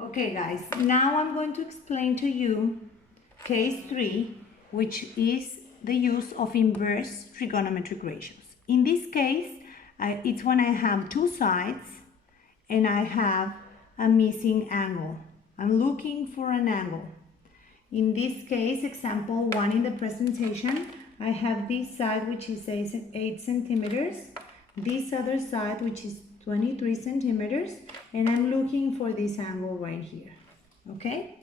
Okay guys, now I'm going to explain to you case 3, which is the use of inverse trigonometric ratios. In this case, it's when I have two sides and I have a missing angle. I'm looking for an angle. In this case, example 1 in the presentation, I have this side which is 8 centimeters, this other side which is 23 centimeters, and I'm looking for this angle right here. Okay?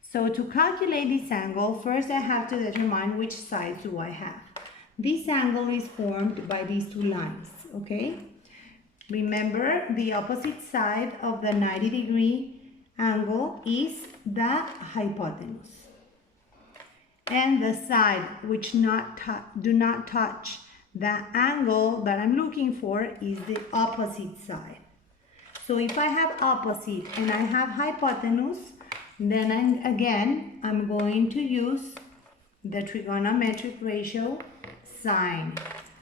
So to calculate this angle, first I have to determine which side do I have. This angle is formed by these two lines, okay? Remember, the opposite side of the 90-degree angle is the hypotenuse. And the side which do not touch the angle that I'm looking for is the opposite side. So if I have opposite and I have hypotenuse, then I'm going to use the trigonometric ratio sine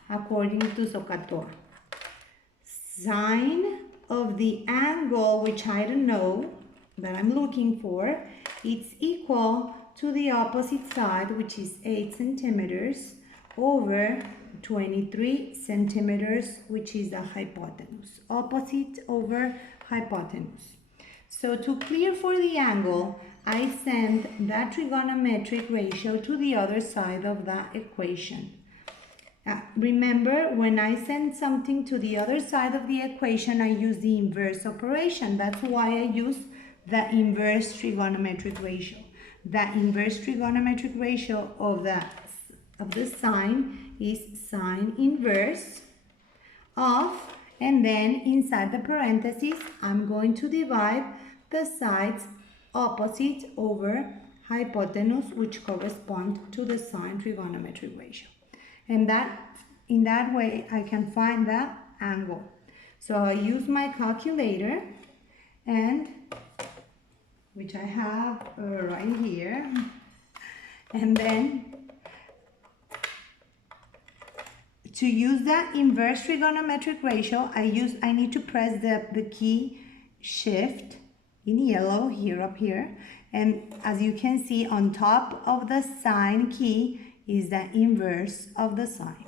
according to Socator. Sine of the angle which I don't know that I'm looking for, it's equal to the opposite side, which is 8 centimeters over 23 centimeters, which is the hypotenuse. Opposite over hypotenuse. So to clear for the angle, I send that trigonometric ratio to the other side of that equation. Remember, when I send something to the other side of the equation, I use the inverse operation. That's why I use the inverse trigonometric ratio. The inverse trigonometric ratio of the sine is sine inverse of, and then inside the parentheses, I'm going to divide the sides opposite over hypotenuse, which correspond to the sine trigonometric ratio. And in that way, I can find the angle. So I use my calculator, and which I have right here, and then to use the inverse trigonometric ratio, I need to press the key shift in yellow here up here, and as you can see, on top of the sine key is the inverse of the sine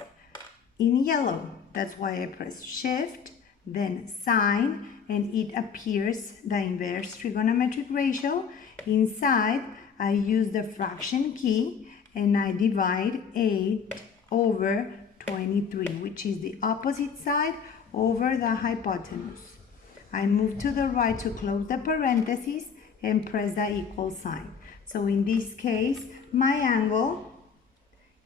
in yellow. That's why I press shift, then sine, and it appears the inverse trigonometric ratio. Inside, I use the fraction key and I divide 8 over 23, which is the opposite side over the hypotenuse. I move to the right to close the parentheses and press the equal sign. So in this case, my angle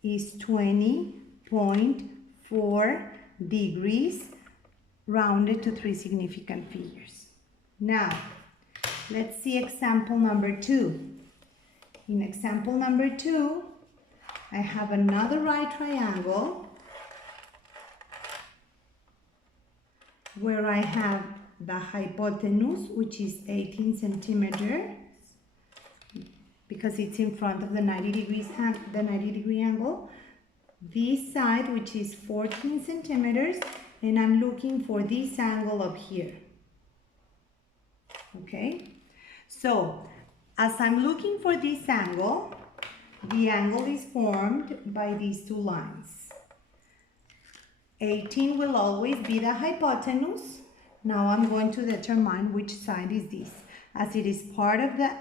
is 20.4 degrees, rounded to 3 significant figures. Now, let's see example number 2. In example number 2, I have another right triangle where I have the hypotenuse, which is 18 centimeters, because it's in front of the 90-degree angle. This side, which is 14 centimeters, and I'm looking for this angle up here. Okay, so as I'm looking for this angle, the angle is formed by these two lines. 18 will always be the hypotenuse. Now I'm going to determine which side is this. As it is part of the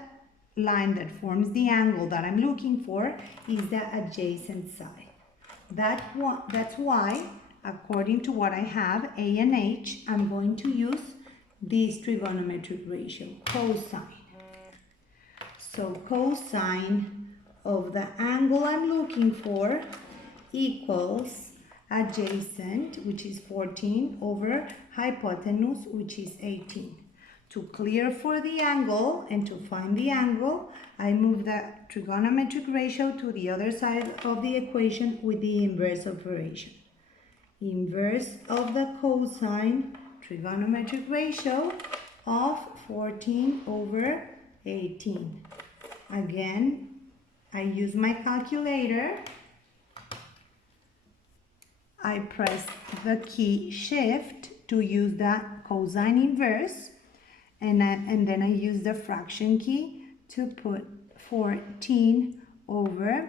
line that forms the angle that I'm looking for, is the adjacent side. That's why, according to what I have, A and H, I'm going to use this trigonometric ratio, cosine. So cosine of the angle I'm looking for equals adjacent, which is 14, over hypotenuse, which is 18. To clear for the angle and to find the angle, I move the trigonometric ratio to the other side of the equation with the inverse operation. Inverse of the cosine trigonometric ratio of 14 over 18. Again, I use my calculator. I press the key shift to use the cosine inverse, and then I use the fraction key to put 14 over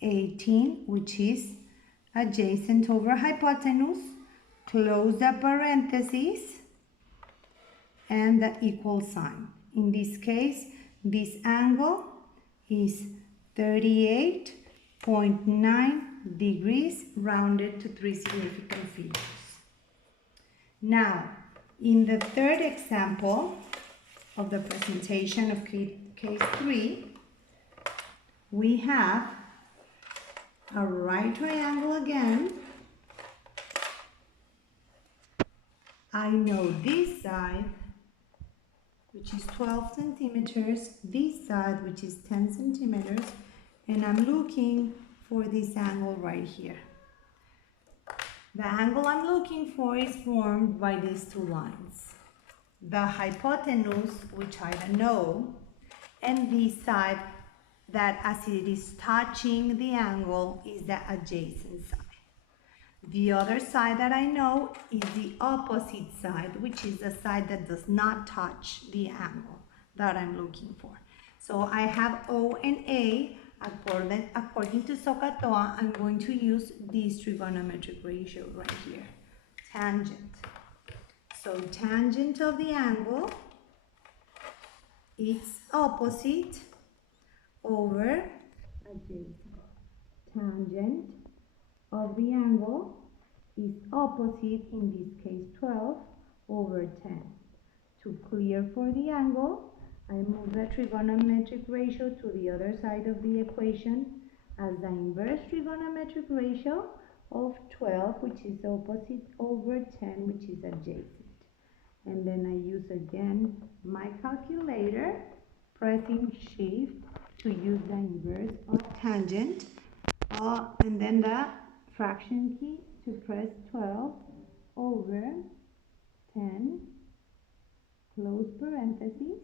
18, which is adjacent over hypotenuse, close the parentheses, and the equal sign. In this case, this angle is 38.9 degrees rounded to 3 significant figures. Now, in the third example of the presentation of case 3, we have a right triangle again. I know this side, which is 12 centimeters, this side, which is 10 centimeters, and I'm looking for this angle right here. The angle I'm looking for is formed by these two lines. The hypotenuse, which I don't know, and this side that as it is touching the angle is the adjacent side. The other side that I know is the opposite side, which is the side that does not touch the angle that I'm looking for. So I have O and A. According to SOHCAHTOA, I'm going to use this trigonometric ratio right here, tangent. So tangent of the angle, its opposite over adjacent. Tangent of the angle is opposite, in this case 12 over 10. To clear for the angle, I move the trigonometric ratio to the other side of the equation as the inverse trigonometric ratio of 12, which is opposite, over 10, which is adjacent. And then I use again my calculator, pressing shift to use the inverse of tangent, and then the fraction key to press 12 over 10, close parentheses,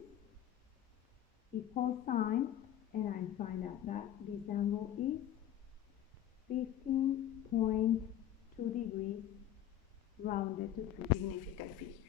equal sign, and I find out that this angle is 15.2 degrees rounded to 3 significant figures.